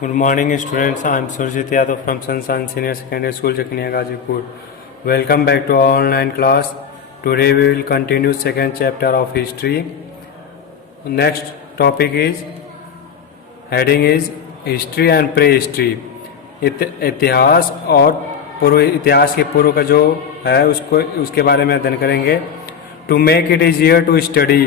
Good morning, students. I am Surjit Yadav from Sunshine Senior Secondary School, Jakniya, Gazipur. Welcome back to our online class. Today we will continue second chapter of history. Next topic is heading is history and prehistory. इतिहास और पूर्व इतिहास के पूर्व का जो है उसको उसके बारे में अध्ययन करेंगे. To make it easier to study,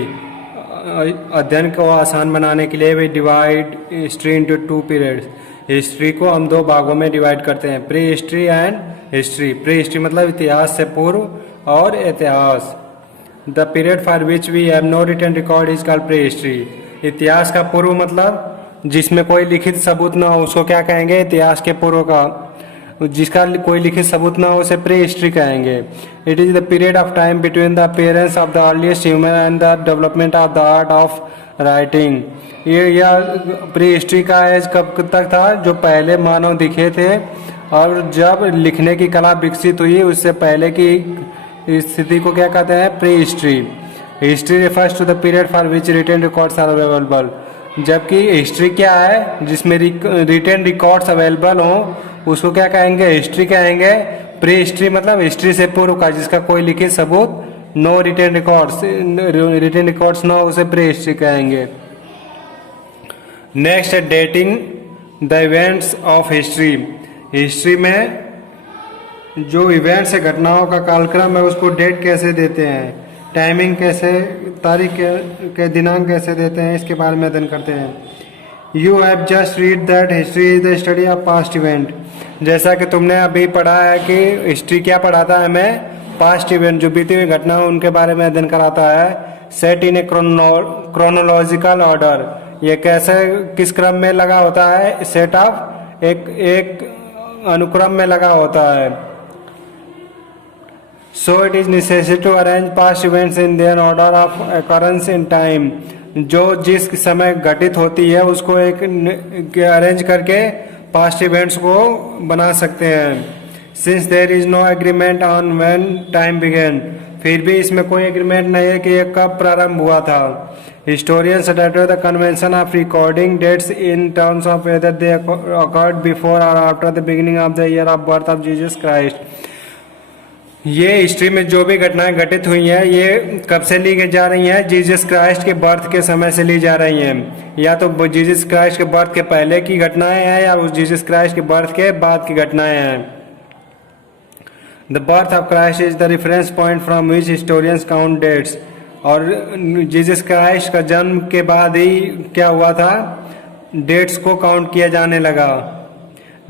अध्ययन को आसान बनाने के लिए we divide history into two periods. History को हम दो भागों में डिवाइड करते हैं, pre history and history. Pre history मतलब इतिहास से पूर्व और इतिहास. The period for which we have no written record is called pre history. इतिहास का पूर्व मतलब जिसमें कोई लिखित सबूत ना हो उसको क्या कहेंगे, इतिहास के पूर्व का. जिसका कोई लिखित सबूत ना हो उसे प्री हिस्ट्री कहेंगे. It is the period of time between the appearance of the earliest human and the development of the art of writing. ये यह प्री हिस्ट्री का एज कब तक था, जो पहले मानव दिखे थे और जब लिखने की कला विकसित हुई उससे पहले की स्थिति को क्या कहते हैं, pre history. History refers to the period for which written records are available. जबकि हिस्ट्री क्या है, जिसमें रिटन रिकॉर्ड्स अवेलेबल हो उसको क्या कहेंगे, हिस्ट्री कहेंगे. प्री हिस्ट्री मतलब हिस्ट्री से पूर्व का, जिसका कोई लिखित सबूत, नो रिटन रिकॉर्ड्स ना हो उसे प्री हिस्ट्री कहेंगे. नेक्स्ट है dating the events of history. History में जो इवेंट्स है, घटनाओं का कालक्रम है, उसको डेट कैसे देते हैं, टाइमिंग कैसे, तारीख के दिनांक कैसे देते हैं, इसके बारे में अध्ययन करते हैं. You have just read that history is the study of past event. जैसा कि तुमने अभी पढ़ा है कि हिस्ट्री क्या पढ़ाता है हमें, पास्ट इवेंट, जो बीती हुई घटना है उनके बारे में अध्ययन कराता है. सेट इन ए क्रोनोलॉजिकल ऑर्डर. ये कैसे किस क्रम में लगा होता है, सेट ऑफ एक अनुक्रम में लगा होता है. So it is necessary to arrange past events in their order of occurrence in time. जो जिस समय घटित होती है उसको एक अरेंज करके पास्ट इवेंट्स को बना सकते हैं. Since there is no agreement on when time began, फिर भी इसमें कोई एग्रीमेंट नहीं है कि ये कब प्रारंभ हुआ था. Historians adopt the convention of recording dates in terms of whether they occurred before or after the beginning of the year of birth of Jesus Christ. ये हिस्ट्री में जो भी घटनाएं घटित हुई हैं ये कब से ली जा रही हैं, जीसस क्राइस्ट के बर्थ के समय से ली जा रही हैं. या तो जीसस क्राइस्ट के बर्थ के पहले की घटनाएं हैं या उस जीसस क्राइस्ट के बर्थ के बाद की घटनाएं हैं. The birth of Christ is the reference point from which historians count dates. और जीसस क्राइस्ट का जन्म के बाद ही क्या हुआ था, डेट्स को काउंट किया जाने लगा.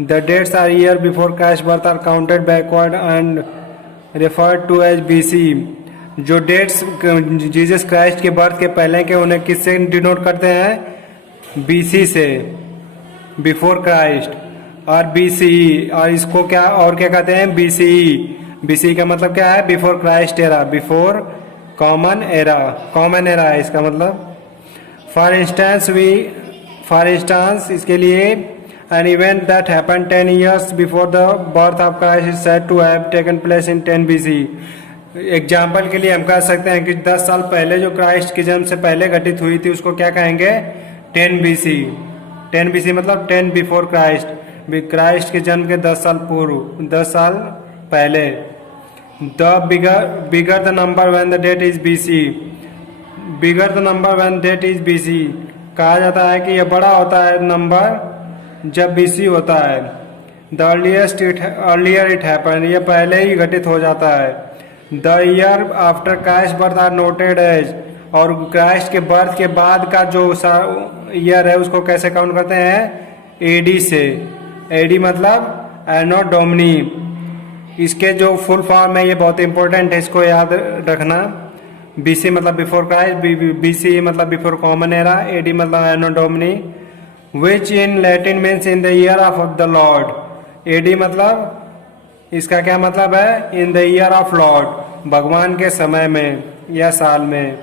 The dates are year before Christ birth are counted backward and referred to as BC. जो डेट्स जीसस क्राइस्ट के बर्थ के पहले के उन्हें किससे डिनोट करते हैं, बीसी से, बिफोर क्राइस्ट, और बीसीई. और इसको क्या कहते हैं, बीसीई. बीसीई का मतलब क्या है, before Christ era, before common era है इसका मतलब. फॉर इंस्टांस इसके लिए an event that happened 10 years before the birth of Christ is said to have taken place in 10 BC. Example के लिए हम कह सकते हैं कि 10 साल पहले जो क्राइस्ट के जन्म से पहले घटित हुई थी उसको क्या कहेंगे, 10 BC. 10 BC मतलब 10 बिफोर क्राइस्ट, क्राइस्ट के जन्म के 10 साल पूर्व, 10 साल पहले. The bigger the number when the date is BC. Bigger the number when date is BC. कहा जाता है कि यह बड़ा होता है नंबर जब BC होता है. द अर्लियर इट हैपन, ये पहले ही घटित हो जाता है. The year after Christ birth are noted as. और क्राइस्ट के बर्थ के बाद का जो ईयर है उसको कैसे काउंट करते हैं, AD से. AD मतलब एनो डोमिनी. इसके जो फुल फॉर्म है ये बहुत इंपॉर्टेंट है, इसको याद रखना. BC मतलब बिफोर क्राइस्ट, BC मतलब बिफोर कॉमन एरा, AD मतलब एनो Duminy, which in Latin means in the year of the Lord. AD मतलब इसका क्या मतलब है, in the year of Lord, भगवान के समय में या साल में.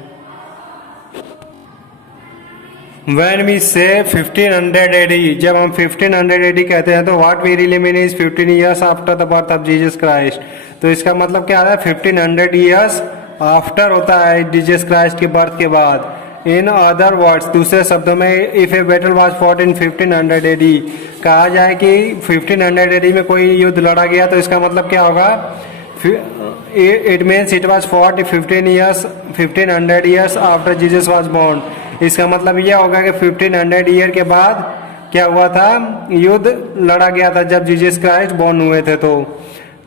When we say 1500 AD, जब हम 1500 AD कहते हैं तो what we really mean is 15 years after the birth of Jesus Christ. तो इसका मतलब क्या है, 1500 years आफ्टर होता है जीसस क्राइस्ट के बर्थ के बाद. इन अदर वर्ड्स, दूसरे शब्दों में, if a battle was fought in 1500 AD, कहा जाए कि 1500 एडी में कोई युद्ध लड़ा गया तो इसका मतलब क्या होगा? It means it was fought 1500 years after Jesus was born. इसका मतलब यह होगा कि 1500 ईयर के बाद क्या हुआ था? युद्ध लड़ा गया था जब जीसस क्राइस्ट बोर्न हुए थे। तो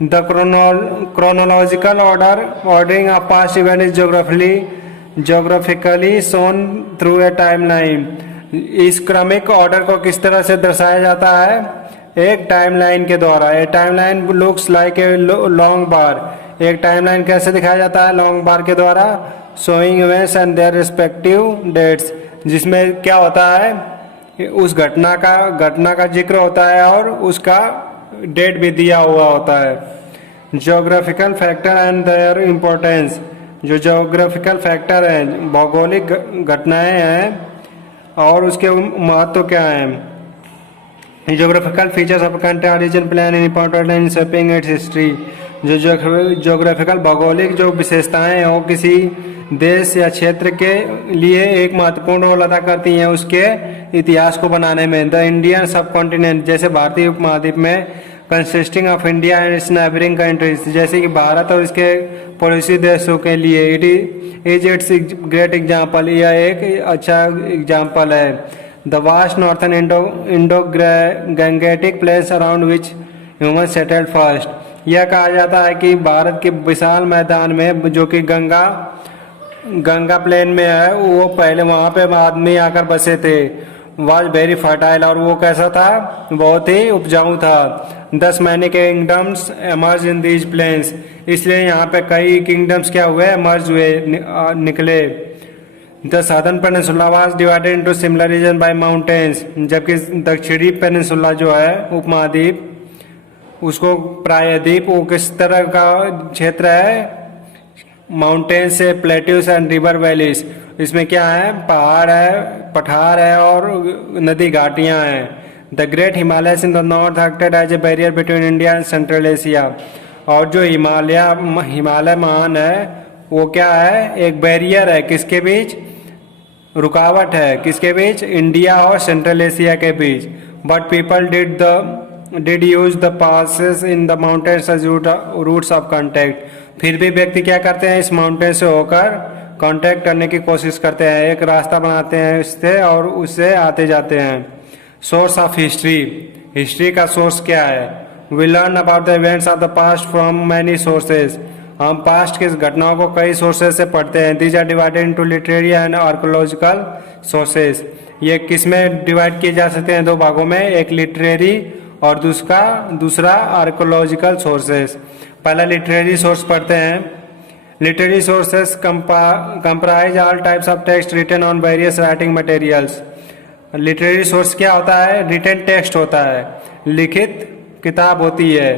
the chronological ordering of past event is geographically shown through a timeline। इस क्रमिक ऑर्डर को किस तरह से दर्शाया जाता है? एक टाइमलाइन के द्वारा। A timeline looks like a long bar. एक टाइमलाइन कैसे दिखाया जाता है? लॉन्ग बार के द्वारा। Showing events and their respective dates, जिसमें क्या होता है? उस घटना का जिक्र होता है और उसका डेट भी दिया हुआ होता है। Geographical factor and there importance, जो ज्योग्राफिकल फैक्टर हैं, भौगोलिक घटनाएं हैं और उसके महत्व क्या है। Geographical features of country reason plan in important in shaping it's history, जो ज्योग्राफिकल भौगोलिक जो विशेषताएं हैं वो किसी देश या क्षेत्र के लिए एक महत्वपूर्ण रोल अदा करती हैं उसके इतिहास को बनाने में। द इंडियन सब कॉन्टिनेंट, जैसे भारतीय उपमहाद्वीप में, consisting of India and it's neighbouring countries, जैसे कि भारत और इसके पड़ोसी देशों के लिए, इट इट्स ग्रेट एग्जाम्पल, यह एक अच्छा एग्जाम्पल है। The vast northern Indo Gangetic place around which human settled first, यह कहा जाता है कि भारत के विशाल मैदान में जो कि गंगा प्लेन में है, वो पहले वहाँ पे आदमी आकर बसे थे। वॉज वेरी फर्टाइल, और वो कैसा था? बहुत ही उपजाऊ था। 10 many kingdoms emerge in these plains, इसलिए यहाँ पे कई किंगडम्स क्या हुए? एमर्ज हुए, निकले। The southern peninsula was divided into similar region by mountains, जबकि दक्षिणी पेनिनसुला जो है उपमहाद्वीप, उसको प्रायद्वीप, वो किस तरह का क्षेत्र है? माउंटेन से, प्लेट्यूज एंड रिवर वैलीज, इसमें क्या है? पहाड़ है, पठार है और नदी घाटियां हैं। The great Himalayas in the north acted as a barrier between India and central Asia, और जो हिमालय महान है वो क्या है? एक बैरियर है, किसके बीच? रुकावट है, किसके बीच? इंडिया और सेंट्रल एशिया के बीच। But people did use the passes in the mountains as routes of contact, फिर भी व्यक्ति क्या करते हैं? इस माउंटेन से होकर कांटेक्ट करने की कोशिश करते हैं, एक रास्ता बनाते हैं इससे और उससे आते जाते हैं। सोर्स ऑफ हिस्ट्री, हिस्ट्री का सोर्स क्या है? We learn about the events of the past from many sources, हम पास्ट की घटनाओं को कई सोर्सेज से पढ़ते हैं। These are divided into literary and archaeological sources, ये किस में डिवाइड किए जा सकते हैं? 2 भागों में, एक लिटरेरी और दूसरा आर्कोलॉजिकल सोर्सेज। पहला लिटरेरी सोर्स पढ़ते हैं। Literary sources comprise all types of text written on various writing materials. Literary source क्या होता है? रिटन टेक्स्ट होता है, लिखित किताब होती है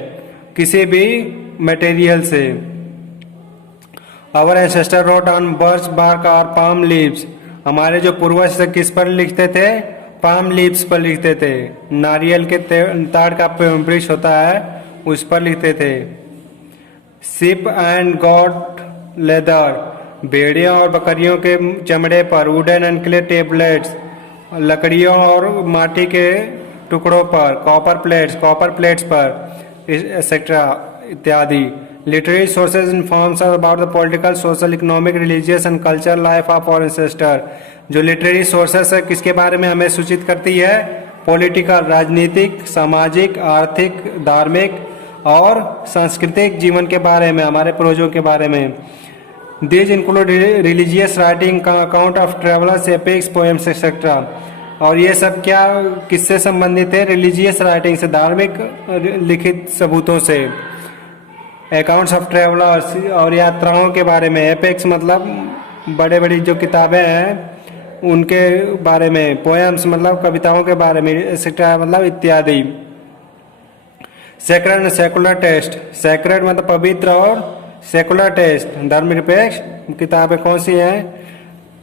किसी भी मटेरियल से। Our ancestor wrote on birch bark और पाम लीव्स, हमारे जो पूर्वज किस पर लिखते थे? पाम लीव्स पर लिखते थे। नारियल के ताड़ का वृक्ष होता है उस पर लिखते थे। शिप एंड गॉट लेदर, भेड़ियों और बकरियों के चमड़े पर। वुडन एंड क्ले टेबलेट्स, लकड़ियों और माटी के टुकड़ों पर। कॉपर प्लेट्स पर, एक्सेट्रा इत्यादि। Literary sources informs about the political, social, economic, religious and cultural life of our ancestor, जो लिटरेरी सोर्सेस है किसके बारे में हमें सूचित करती है? पॉलिटिकल, राजनीतिक, सामाजिक, आर्थिक, धार्मिक और सांस्कृतिक जीवन के बारे में, हमारे पूर्वजों के बारे में। These include religious writing, account of travellers, epics, poems etcetera, और ये सब क्या किससे संबंधित है? रिलीजियस राइटिंग से, धार्मिक लिखित सबूतों से। अकाउंट्स ऑफ ट्रेवलर्स, और यात्राओं के बारे में। एपिक्स मतलब बड़े बड़ी जो किताबें हैं उनके बारे में। पोएम्स मतलब कविताओं के बारे में, एक्सेट्रा मतलब इत्यादि। Sacred and secular text, sacred मतलब पवित्र और सेकुलर टेक्स्ट धर्मनिरपेक्ष किताबें कौन सी हैं?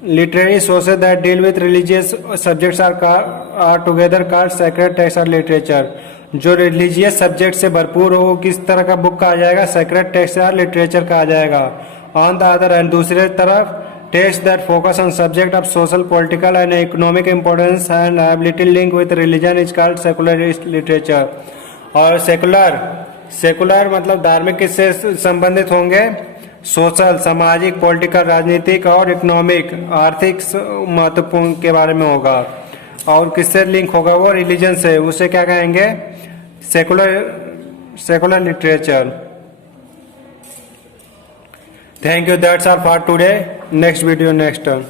Literary sources that deal with religious subjects are together called sacred text और लिटरेचर, जो रिलीजियस सब्जेक्ट से भरपूर हो किस तरह का बुक कहा जाएगा? सेक्रेड टेक्स्ट या लिटरेचर कहा जाएगा। ऑन द अदर एंड, दूसरे तरफ text that focus on subject of social political and economic importance and have little link with religion is called secularist literature. और सेकुलर मतलब धार्मिक किससे संबंधित होंगे? सोशल सामाजिक, पॉलिटिकल राजनीतिक और इकोनॉमिक आर्थिक महत्वपूर्ण के बारे में होगा। और किससे लिंक होगा? वो रिलीजन से। उसे क्या कहेंगे? Secular literature. Thank you, that's all for today. Next video next turn.